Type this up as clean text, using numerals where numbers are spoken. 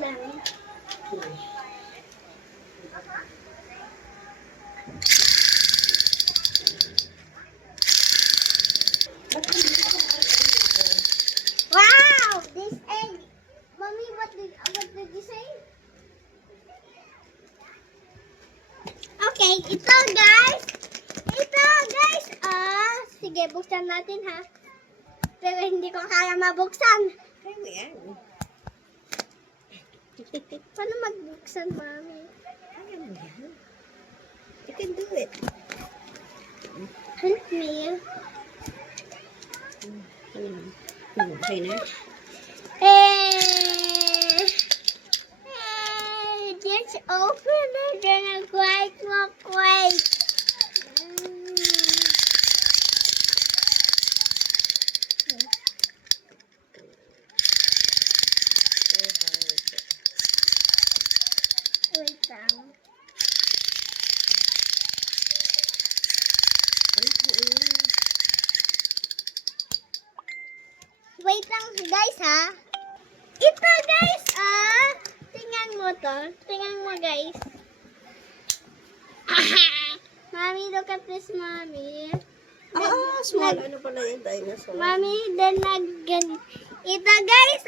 lang. Wow! This egg. Mommy, what did you say? Okay, ito guys. Sige, buksan natin ha. Pero hindi ko kaya mabuksan. Kaya mo yan. Paano magbuksan, Mami? Kaya mo yan. You can do it. Help me. Okay na? Just open it and I'm quite more quick. Wait lang. Wait lang guys ha. Ito guys tingnan mo to. Tingnan mo guys. Mommy, look at this, Mommy. Small. Ano pala yung dinosaur? Mommy, then ito guys